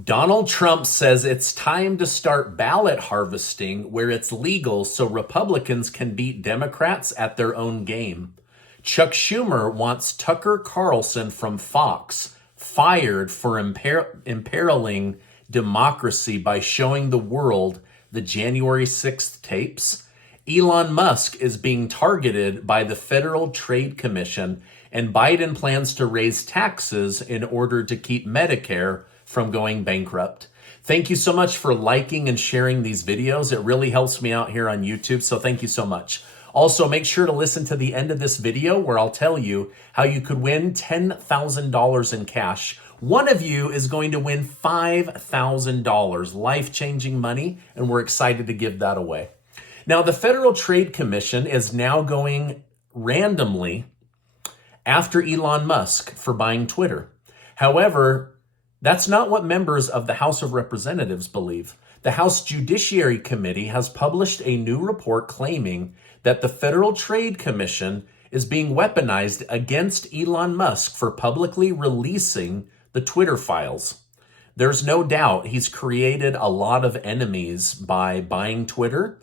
Donald Trump says it's time to start ballot harvesting where it's legal so Republicans can beat Democrats at their own game. Chuck Schumer wants Tucker Carlson from Fox fired for imperiling democracy by showing the world the January 6th tapes. Elon Musk is being targeted by the Federal Trade Commission, and Biden plans to raise taxes in order to keep Medicare from going bankrupt. Thank you so much for liking and sharing these videos. It really helps me out here on YouTube, so thank you so much. Also, make sure to listen to the end of this video where I'll tell you how you could win $10,000 in cash. One of you is going to win $5,000, life-changing money, and we're excited to give that away. Now, the Federal Trade Commission is now going randomly after Elon Musk for buying Twitter. However, that's not what members of the House of Representatives believe. The House Judiciary Committee has published a new report claiming that the Federal Trade Commission is being weaponized against Elon Musk for publicly releasing the Twitter files. There's no doubt he's created a lot of enemies by buying Twitter,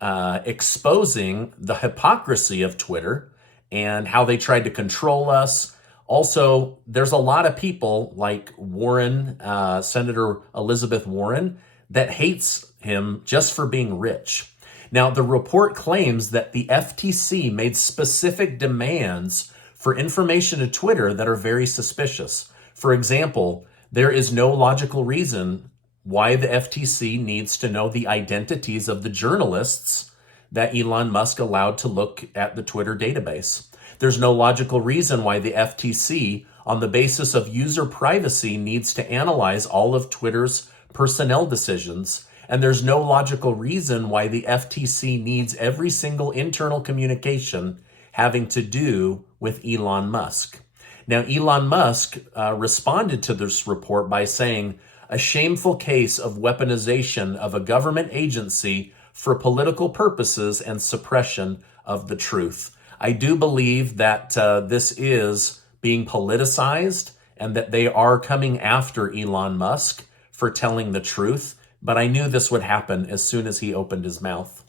exposing the hypocrisy of Twitter and how they tried to control us. Also, there's a lot of people like Warren, Senator Elizabeth Warren, that hates him just for being rich. Now, the report claims that the FTC made specific demands for information to Twitter that are very suspicious. For example, there is no logical reason why the FTC needs to know the identities of the journalists that Elon Musk allowed to look at the Twitter database. There's no logical reason why the FTC, on the basis of user privacy, needs to analyze all of Twitter's personnel decisions. And there's no logical reason why the FTC needs every single internal communication having to do with Elon Musk. Now, Elon Musk responded to this report by saying, a shameful case of weaponization of a government agency for political purposes and suppression of the truth. I do believe that this is being politicized and that they are coming after Elon Musk for telling the truth, but I knew this would happen as soon as he opened his mouth.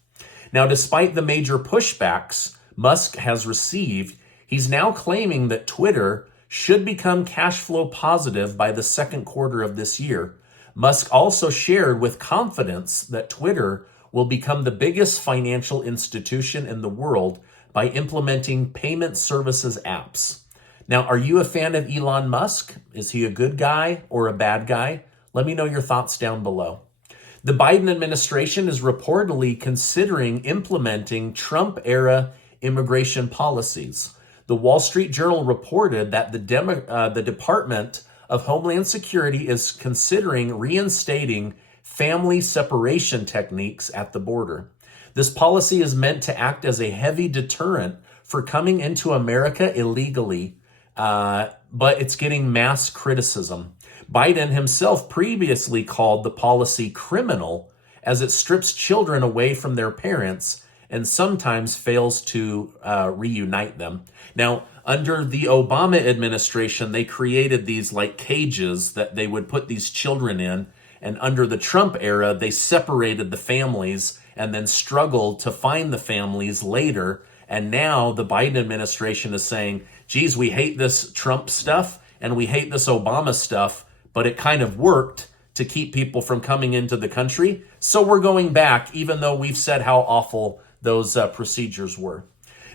Now, despite the major pushbacks Musk has received, he's now claiming that Twitter should become cash flow positive by the second quarter of this year. Musk also shared with confidence that Twitter will become the biggest financial institution in the world by implementing payment services apps. Now, are you a fan of Elon Musk? Is he a good guy or a bad guy? Let me know your thoughts down below. The Biden administration is reportedly considering implementing Trump-era immigration policies. The Wall Street Journal reported that the Department of Homeland Security is considering reinstating family separation techniques at the border. This policy is meant to act as a heavy deterrent for coming into America illegally, but it's getting mass criticism. Biden himself previously called the policy criminal as it strips children away from their parents and sometimes fails to reunite them. Now, under the Obama administration, they created these like cages that they would put these children in. And under the Trump era, they separated the families and then struggled to find the families later. And now the Biden administration is saying, geez, we hate this Trump stuff and we hate this Obama stuff, but it kind of worked to keep people from coming into the country. So we're going back, even though we've said how awful those procedures were.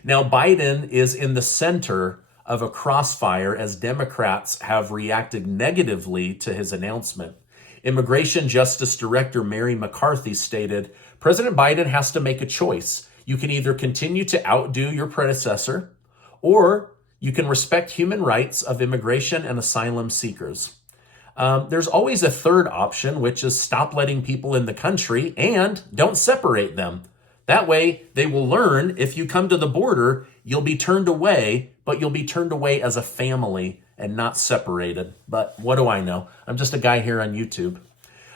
Now, Biden is in the center of a crossfire as Democrats have reacted negatively to his announcement. Immigration Justice Director Mary McCarthy stated, President Biden has to make a choice. You can either continue to outdo your predecessor, or you can respect human rights of immigration and asylum seekers. There's always a third option, which is stop letting people in the country and don't separate them. That way, they will learn if you come to the border, you'll be turned away, but you'll be turned away as a family and not separated. But what do I know? I'm just a guy here on YouTube.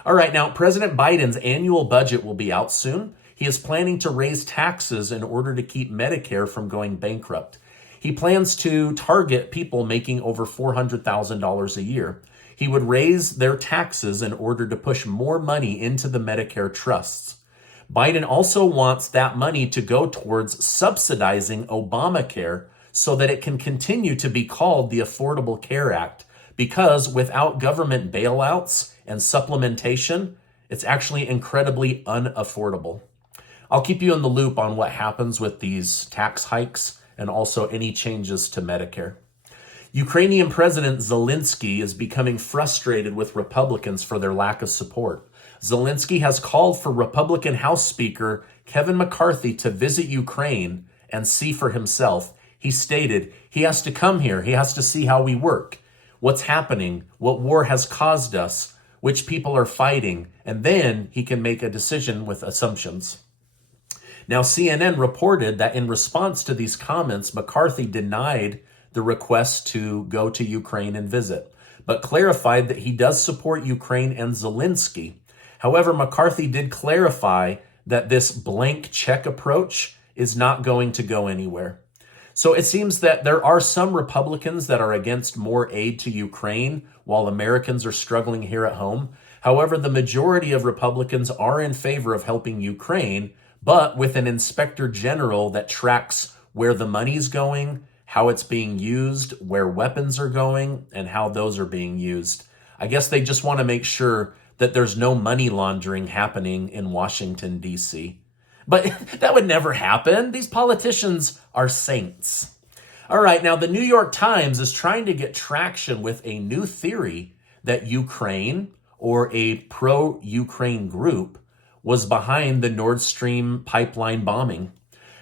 All right, now, President Biden's annual budget will be out soon. He is planning to raise taxes in order to keep Medicare from going bankrupt. He plans to target people making over $400,000 a year. He would raise their taxes in order to push more money into the Medicare trusts. Biden also wants that money to go towards subsidizing Obamacare so that it can continue to be called the Affordable Care Act, because without government bailouts and supplementation, it's actually incredibly unaffordable. I'll keep you in the loop on what happens with these tax hikes and also any changes to Medicare. Ukrainian President Zelensky is becoming frustrated with Republicans for their lack of support. Zelensky has called for Republican House Speaker Kevin McCarthy to visit Ukraine and see for himself. He stated he has to come here. He has to see how we work, what's happening, what war has caused us, which people are fighting, and then he can make a decision with assumptions. Now, CNN reported that in response to these comments, McCarthy denied the request to go to Ukraine and visit, but clarified that he does support Ukraine and Zelensky. However, McCarthy did clarify that this blank check approach is not going to go anywhere. So it seems that there are some Republicans that are against more aid to Ukraine while Americans are struggling here at home. However, the majority of Republicans are in favor of helping Ukraine, but with an inspector general that tracks where the money's going, how it's being used, where weapons are going, and how those are being used. I guess they just want to make sure that there's no money laundering happening in Washington, D.C. But that would never happen. These politicians are saints. All right, now the New York Times is trying to get traction with a new theory that Ukraine, or a pro-Ukraine group, was behind the Nord Stream pipeline bombing.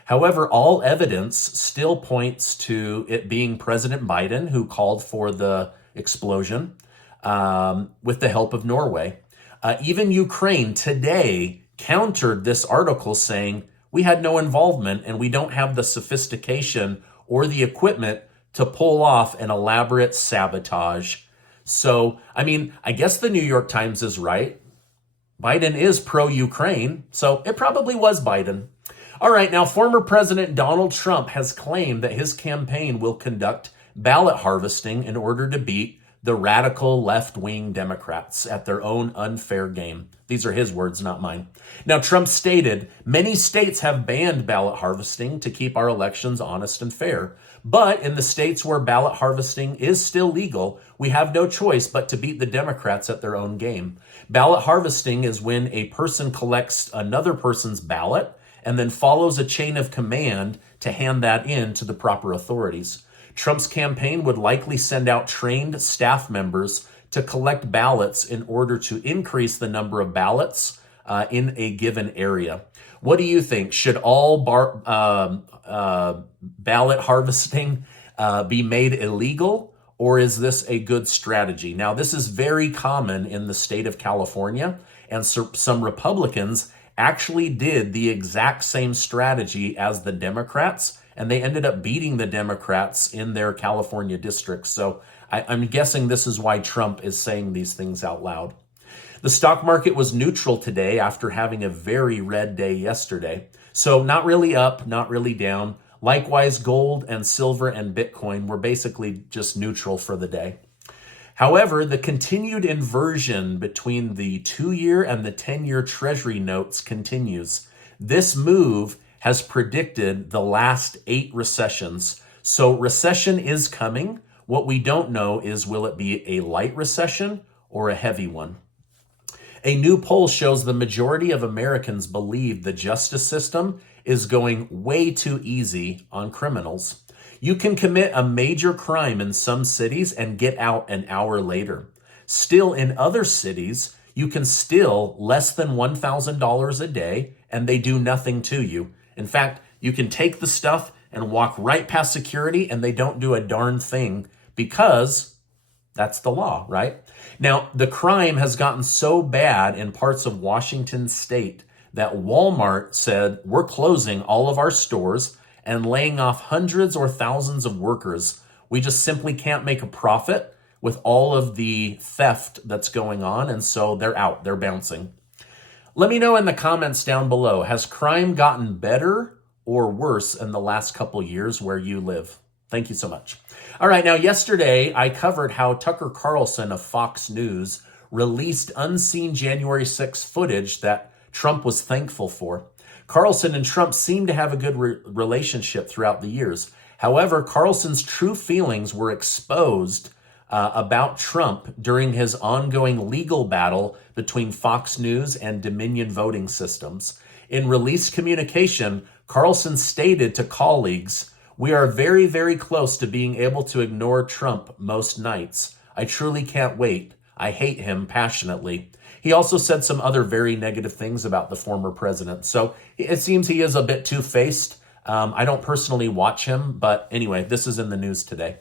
However, all evidence still points to it being President Biden who called for the explosion with the help of Norway. Even Ukraine today countered this article saying, we had no involvement and we don't have the sophistication or the equipment to pull off an elaborate sabotage. So, I guess the New York Times is right. Biden is pro-Ukraine, so it probably was Biden. All right, now former President Donald Trump has claimed that his campaign will conduct ballot harvesting in order to beat the radical left-wing Democrats at their own unfair game. These are his words, not mine. Now, Trump stated, many states have banned ballot harvesting to keep our elections honest and fair. But in the states where ballot harvesting is still legal, we have no choice but to beat the Democrats at their own game. Ballot harvesting is when a person collects another person's ballot and then follows a chain of command to hand that in to the proper authorities. Trump's campaign would likely send out trained staff members to collect ballots in order to increase the number of ballots in a given area. What do you think? Should all ballot harvesting be made illegal, or is this a good strategy? Now, this is very common in the state of California, and some Republicans actually did the exact same strategy as the Democrats, and they ended up beating the Democrats in their California districts. So I'm guessing this is why Trump is saying these things out loud. The stock market was neutral today after having a very red day yesterday. So not really up, not really down. Likewise, gold and silver and Bitcoin were basically just neutral for the day. However, the continued inversion between the 2-year and the 10-year Treasury notes continues. This move has predicted the last 8 recessions. So recession is coming. What we don't know is, will it be a light recession or a heavy one? A new poll shows the majority of Americans believe the justice system is going way too easy on criminals. You can commit a major crime in some cities and get out an hour later. Still, in other cities, you can steal less than $1,000 a day and they do nothing to you. In fact, you can take the stuff and walk right past security and they don't do a darn thing, because that's the law, right? Now, the crime has gotten so bad in parts of Washington state that Walmart said, we're closing all of our stores and laying off hundreds or thousands of workers. We just simply can't make a profit with all of the theft that's going on, and so they're out, they're bouncing. Let me know in the comments down below, has crime gotten better or worse in the last couple years where you live? Thank you so much. All right, now yesterday I covered how Tucker Carlson of Fox News released unseen January 6th footage that Trump was thankful for. Carlson and Trump seem to have a good relationship throughout the years. However, Carlson's true feelings were exposed about Trump during his ongoing legal battle between Fox News and Dominion Voting Systems. In released communication, Carlson stated to colleagues, "We are very, very close to being able to ignore Trump most nights. I truly can't wait. I hate him passionately." He also said some other very negative things about the former president. So it seems he is a bit two-faced. I don't personally watch him, but anyway, this is in the news today.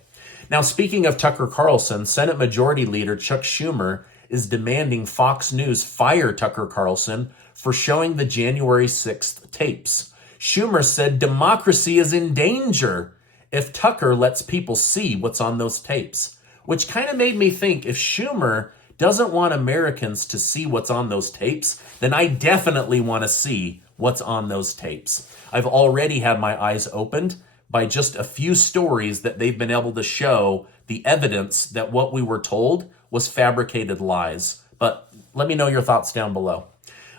Now, speaking of Tucker Carlson, Senate Majority Leader Chuck Schumer is demanding Fox News fire Tucker Carlson for showing the January 6th tapes. Schumer said democracy is in danger if Tucker lets people see what's on those tapes, which kind of made me think if Schumer doesn't want Americans to see what's on those tapes, then I definitely want to see what's on those tapes. I've already had my eyes opened by just a few stories that they've been able to show the evidence that what we were told was fabricated lies. But let me know your thoughts down below.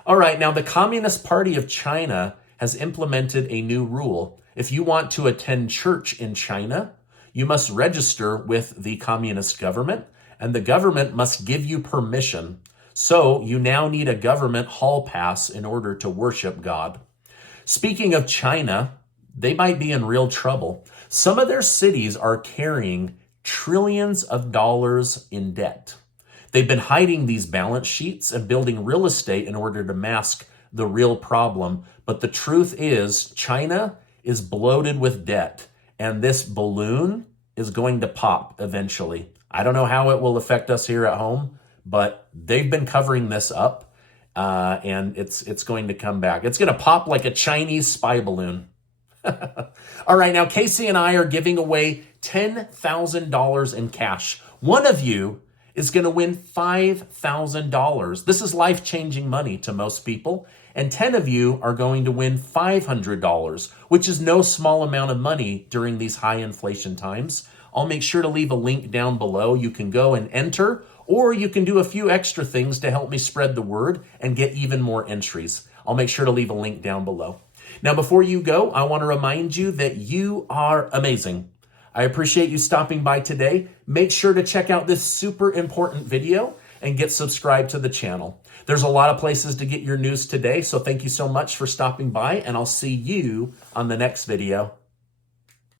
All right, now the Communist Party of China has implemented a new rule. If you want to attend church in China, you must register with the communist government, and the government must give you permission. So you now need a government hall pass in order to worship God. Speaking of China, they might be in real trouble. Some of their cities are carrying trillions of dollars in debt. They've been hiding these balance sheets and building real estate in order to mask the real problem. But the truth is, China is bloated with debt, and this balloon is going to pop eventually. I don't know how it will affect us here at home, but they've been covering this up, and it's going to come back. It's going to pop like a Chinese spy balloon. All right, now Casey and I are giving away $10,000 in cash. One of you is going to win $5,000. This is life-changing money to most people. And 10 of you are going to win $500, which is no small amount of money during these high inflation times. I'll make sure to leave a link down below. You can go and enter, or you can do a few extra things to help me spread the word and get even more entries. I'll make sure to leave a link down below. Now, before you go, I want to remind you that you are amazing. I appreciate you stopping by today. Make sure to check out this super important video and get subscribed to the channel. There's a lot of places to get your news today, so thank you so much for stopping by, and I'll see you on the next video.